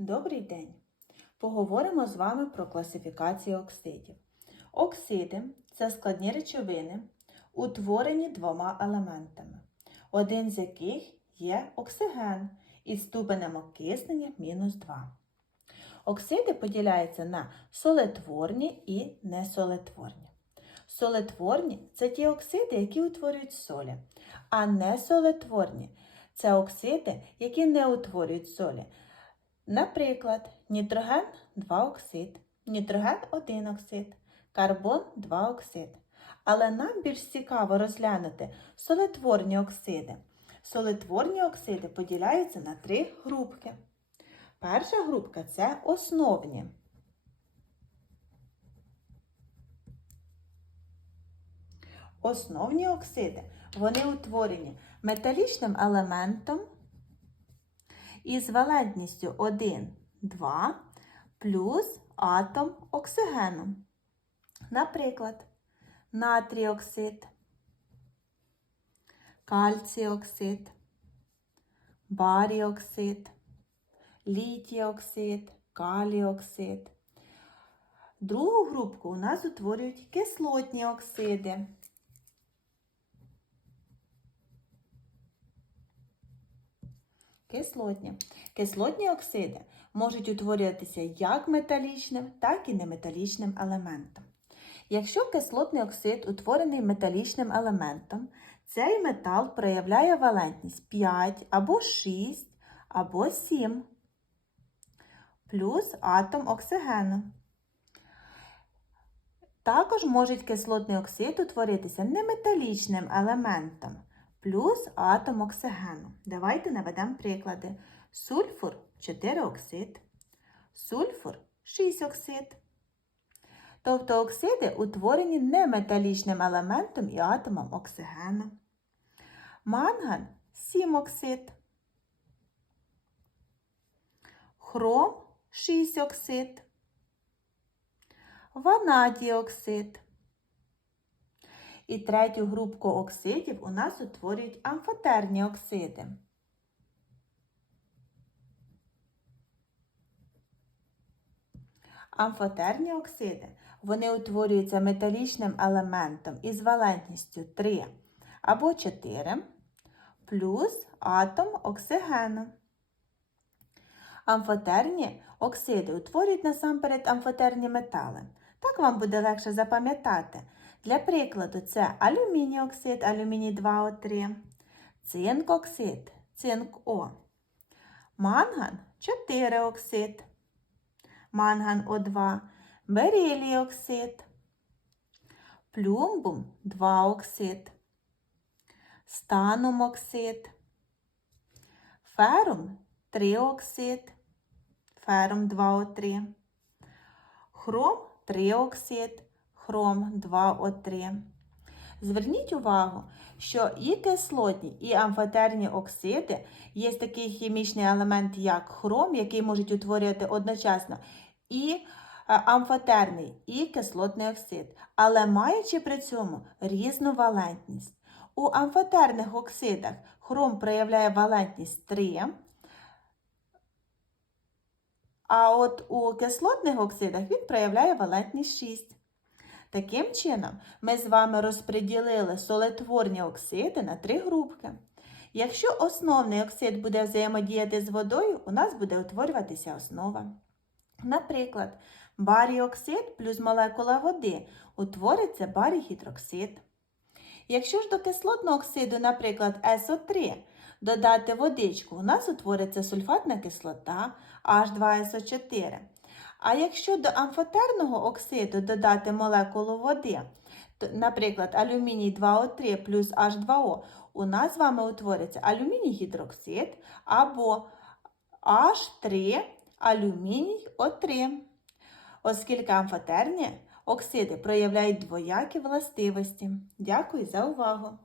Добрий день! Поговоримо з вами про класифікацію оксидів. Оксиди це складні речовини, утворені двома елементами, один з яких є оксиген із ступенем окиснення мінус 2. Оксиди поділяються на солетворні і несолетворні. Солетворні це ті оксиди, які утворюють солі, а несолетворні це оксиди, які не утворюють солі. Наприклад, нітроген 2 оксид, нітроген 1 оксид, карбон 2 оксид. Але нам більш цікаво розглянути солетворні оксиди. Солетворні оксиди поділяються на три групки. Перша групка це основні. Основні оксиди вони утворені металічним елементом із валентністю 1, 2 плюс атом оксигену. Наприклад, натрій оксид, кальцій оксид, барій оксид, літій оксид, калій оксид. Другу групку у нас утворюють кислотні оксиди. Кислотні. Кислотні оксиди можуть утворюватися як металічним, так і неметалічним елементом. Якщо кислотний оксид утворений металічним елементом, цей метал проявляє валентність 5 або 6 або 7 плюс атом оксигену. Також може кислотний оксид утворитися неметалічним елементом плюс атом оксигену. Давайте наведемо приклади. Сульфур 4 оксид, сульфур 6 оксид. Тобто оксиди утворені неметалічним елементом і атомом оксигену. Манган 7 оксид. Хром 6 оксид. Ванадій оксид. І третю групку оксидів у нас утворюють амфотерні оксиди. Амфотерні оксиди вони утворюються металічним елементом із валентністю 3 або 4 плюс атом оксигену. Амфотерні оксиди утворюють насамперед амфотерні метали. Так вам буде легше запам'ятати. Для прикладу, це алюміній оксид, алюміній 2О3, цинк оксид, цинк О, манган 4 оксид, манган О2, берилій оксид, плюмбум 2 оксид, станум оксид, ферум 3 оксид, ферум 2О3, хром 3 оксид, хром 2О3. Зверніть увагу, що і кислотні, і амфотерні оксиди є такий хімічний елемент, як хром, який можуть утворювати одночасно і е, амфотерний, і кислотний оксид, але маючи при цьому різну валентність. У амфотерних оксидах хром проявляє валентність 3, а от у кислотних оксидах він проявляє валентність 6. Таким чином, ми з вами розподілили солетворні оксиди на три групки. Якщо основний оксид буде взаємодіяти з водою, у нас буде утворюватися основа. Наприклад, барій оксид плюс молекула води утвориться барій гідроксид. Якщо ж до кислотного оксиду, наприклад, СО3, додати водичку, у нас утвориться сульфатна кислота H2SO4. А якщо до амфотерного оксиду додати молекулу води, то, наприклад, алюміній 2О3 плюс H2O, у нас з вами утвориться алюміній гідроксид або H3 алюміній О3. Оскільки амфотерні оксиди проявляють двоякі властивості. Дякую за увагу!